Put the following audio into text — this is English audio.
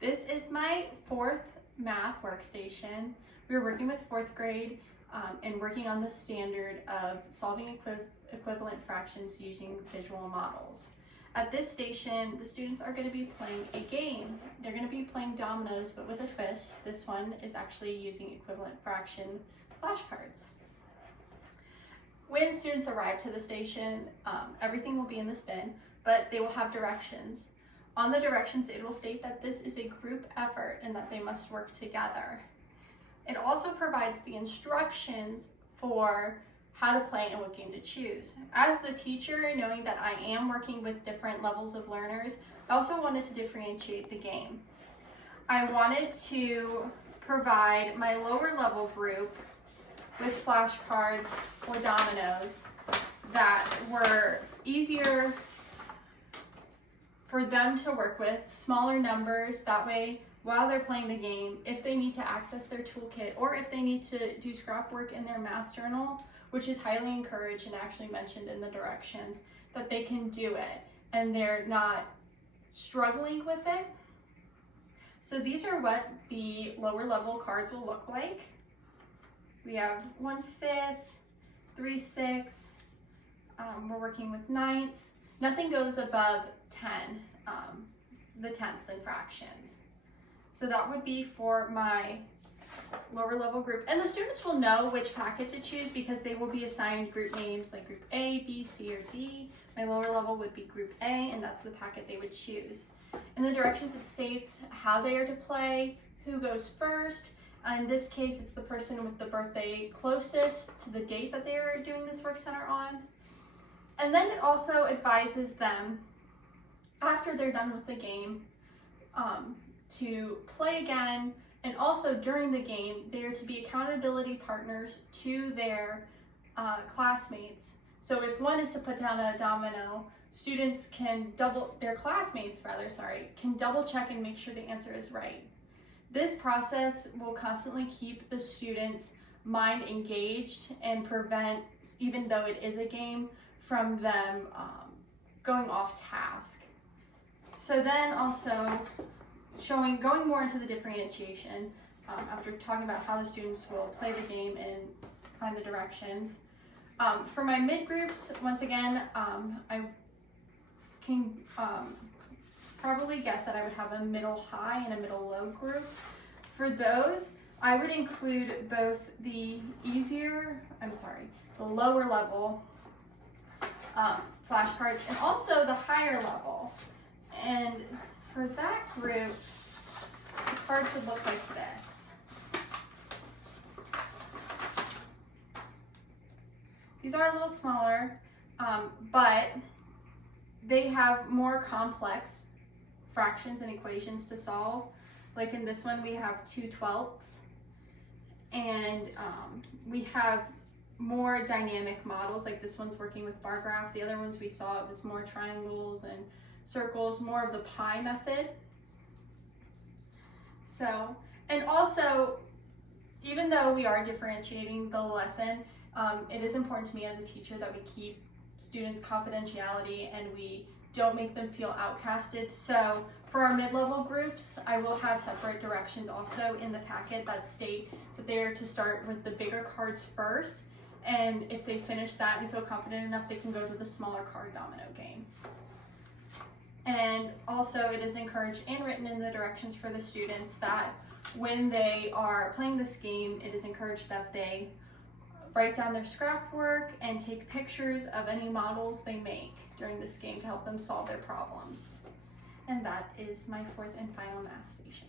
This is my fourth math workstation. We were working with fourth grade and working on the standard of solving equivalent fractions using visual models. At this station, the students are going to be playing a game. They're going to be playing dominoes, but with a twist. This one is actually using equivalent fraction flashcards. When students arrive to the station, everything will be in this bin, but they will have directions. On the directions, it will state that this is a group effort and that they must work together. It also provides the instructions for how to play and what game to choose. As the teacher, knowing that I am working with different levels of learners, I also wanted to differentiate the game. I wanted to provide my lower level group with flashcards or dominoes that were easier for them to work with, smaller numbers, that way while they're playing the game, if they need to access their toolkit or if they need to do scrap work in their math journal, which is highly encouraged and actually mentioned in the directions, that they can do it and they're not struggling with it. So these are what the lower level cards will look like. We have 1/5, 3/6, we're working with ninths. Nothing goes above 10, the tenths and fractions. So that would be for my lower level group. And the students will know which packet to choose because they will be assigned group names like group A, B, C, or D. My lower level would be group A, and that's the packet they would choose. In the directions, it states how they are to play, who goes first. In this case, it's the person with the birthday closest to the date that they are doing this work center on. And then it also advises them, after they're done with the game, to play again, and also during the game, they are to be accountability partners to their classmates. So if one is to put down a domino, students can their classmates can double check and make sure the answer is right. This process will constantly keep the students' mind engaged and prevent, even though it is a game, from them going off task. So then also going more into the differentiation, after talking about how the students will play the game and find the directions. For my mid groups, once again, I can probably guess that I would have a middle high and a middle low group. For those, I would include both the lower level flashcards and also the higher level. And for that group, the cards would look like this. These are a little smaller, but they have more complex fractions and equations to solve. Like in this one, we have 2/12, and we have more dynamic models. Like this one's working with bar graph. The other ones we saw, it was more triangles and circles, more of the pie method. So, and also, even though we are differentiating the lesson, it is important to me as a teacher that we keep students' confidentiality and we don't make them feel outcasted. So for our mid-level groups, I will have separate directions also in the packet that state that they're to start with the bigger cards first. And if they finish that and feel confident enough, they can go to the smaller card domino game. And also it is encouraged and written in the directions for the students that when they are playing this game, it is encouraged that they write down their scrap work and take pictures of any models they make during this game to help them solve their problems. And that is my fourth and final math station.